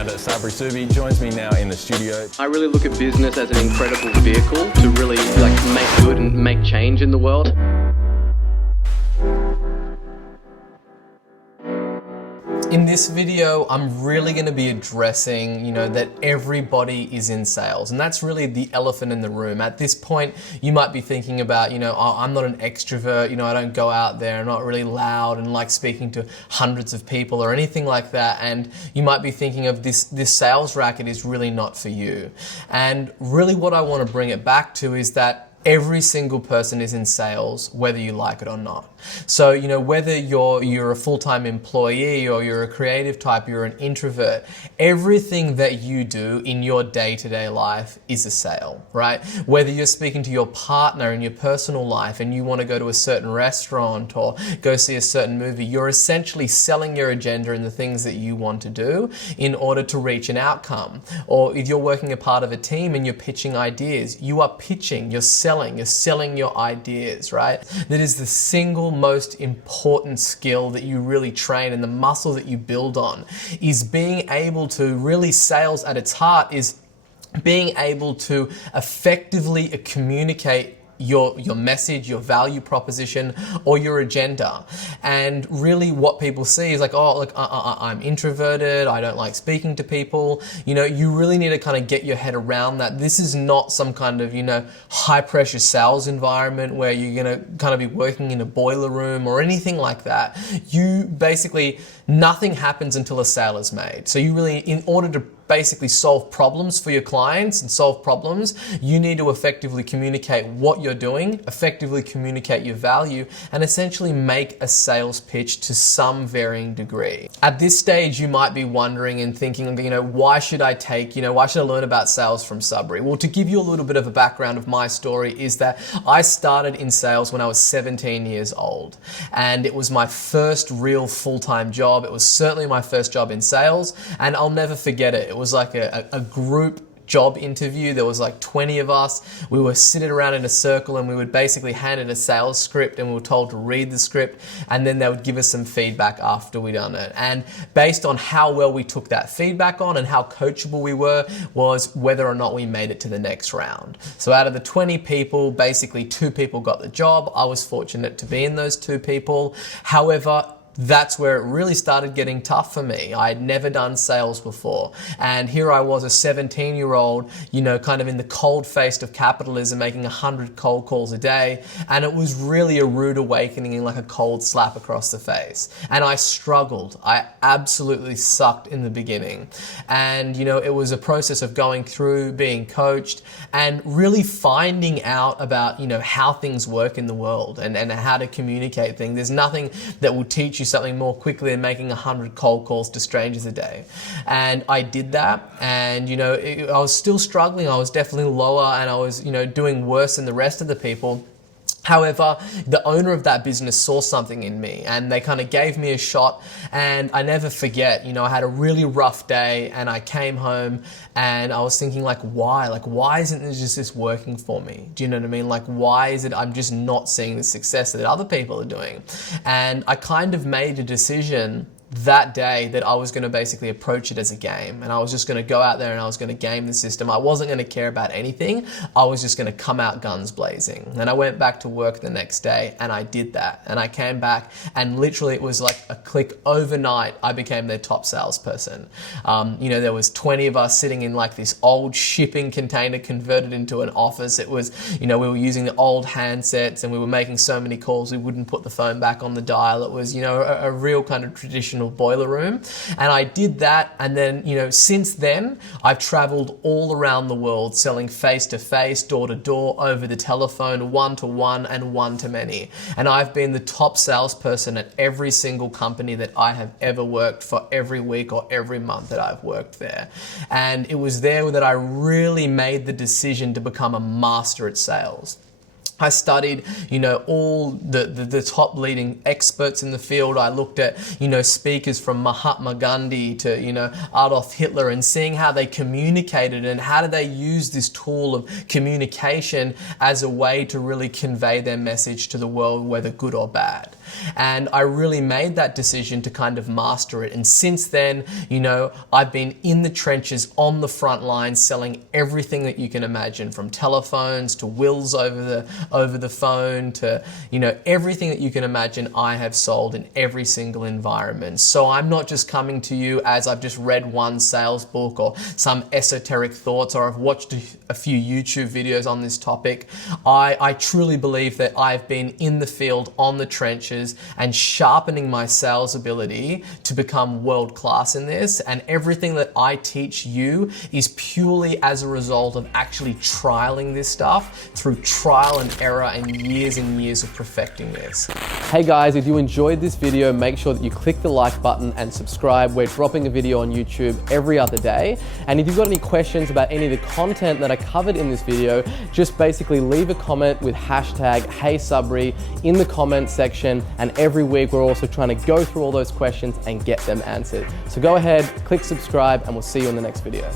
co-founder Sabri Suby joins me now in the studio. I really look at business as an incredible vehicle to really make good and make change in the world. In this video, I'm really going to be addressing, that everybody is in sales, and that's really the elephant in the room. At this point, you might be thinking about, oh, I'm not an extrovert, I don't go out there, I'm not really loud and like speaking to hundreds of people or anything like that, and you might be thinking of this sales racket is really not for you. And really what I want to bring it back to is that every single person is in sales, whether you like it or not. So, whether you're a full-time employee or you're a creative type, you're an introvert, everything that you do in your day-to-day life is a sale, right? Whether you're speaking to your partner in your personal life and you want to go to a certain restaurant or go see a certain movie, you're essentially selling your agenda and the things that you want to do in order to reach an outcome. Or if you're working a part of a team and you're pitching ideas, you are pitching, you're selling your ideas, right? That is the single most important skill that you really train, and the muscle that you build on is being able to really, sales at its heart is being able to effectively communicate your message, your value proposition, or your agenda. And really what people see is like, oh, look, I'm introverted, I don't like speaking to people. You really need to kind of get your head around that. This is not some kind of, high pressure sales environment where you're gonna kind of be working in a boiler room or anything like that. You basically, nothing happens until a sale is made. So you really, in order to basically solve problems for your clients and solve problems, you need to effectively communicate what you're doing, effectively communicate your value, and essentially make a sales pitch to some varying degree. At this stage, you might be wondering and thinking, why should I learn about sales from Sabri? Well, to give you a little bit of a background of my story is that I started in sales when I was 17 years old, and it was my first real full-time job. It was certainly my first job in sales, and I'll never forget it. It was like a group job interview. There was like 20 of us. We were sitting around in a circle and we would basically hand in a sales script and we were told to read the script, and then they would give us some feedback after we'd done it. And based on how well we took that feedback on and how coachable we were was whether or not we made it to the next round. So out of the 20 people, basically 2 people got the job. I was fortunate to be in those 2 people. However, that's where it really started getting tough for me. I had never done sales before. And here I was, a 17-year-old, kind of in the cold face of capitalism, making 100 cold calls a day. And it was really a rude awakening and like a cold slap across the face. And I struggled. I absolutely sucked in the beginning. And, it was a process of going through, being coached, and really finding out about, how things work in the world and how to communicate things. There's nothing that will teach you something more quickly than making 100 cold calls to strangers a day. And I did that, and I was still struggling. I was definitely lower, and I was doing worse than the rest of the people. However, the owner of that business saw something in me and they kind of gave me a shot, and I never forget, I had a really rough day and I came home and I was thinking why isn't this working for me? Do you know what I mean? Why is it I'm just not seeing the success that other people are doing? And I kind of made a decision that day that I was going to basically approach it as a game, and I was just going to go out there and I was going to game the system. I wasn't going to care about anything. I was just going to come out guns blazing. And I went back to work the next day and I did that, and I came back and literally it was like a click overnight. I became their top salesperson. There was 20 of us sitting in like this old shipping container converted into an office. It was, we were using the old handsets and we were making so many calls we wouldn't put the phone back on the dial. It was, a real kind of traditional boiler room. And I did that, and then since then I've traveled all around the world selling face-to-face, door-to-door, over the telephone, one-to-one, and one-to-many. And I've been the top salesperson at every single company that I have ever worked for, every week or every month that I've worked there. And it was there that I really made the decision to become a master at sales. I studied, all the top leading experts in the field. I looked at, speakers from Mahatma Gandhi to, Adolf Hitler, and seeing how they communicated and how did they use this tool of communication as a way to really convey their message to the world, whether good or bad. And I really made that decision to kind of master it. And since then, you know, I've been in the trenches on the front line selling everything that you can imagine, from telephones to wills over the phone to, you know, everything that you can imagine I have sold in every single environment. So I'm not just coming to you as I've just read one sales book or some esoteric thoughts, or I've watched a few YouTube videos on this topic. I truly believe that I've been in the field, on the trenches, and sharpening my sales ability to become world class in this. And everything that I teach you is purely as a result of actually trialing this stuff through trial and error and years of perfecting this. Hey guys, if you enjoyed this video, make sure that you click the like button and subscribe. We're dropping a video on YouTube every other day. And if you've got any questions about any of the content that I covered in this video, just basically leave a comment with hashtag HeySabri in the comment section. And every week we're also trying to go through all those questions and get them answered. So go ahead, click subscribe, and we'll see you in the next video.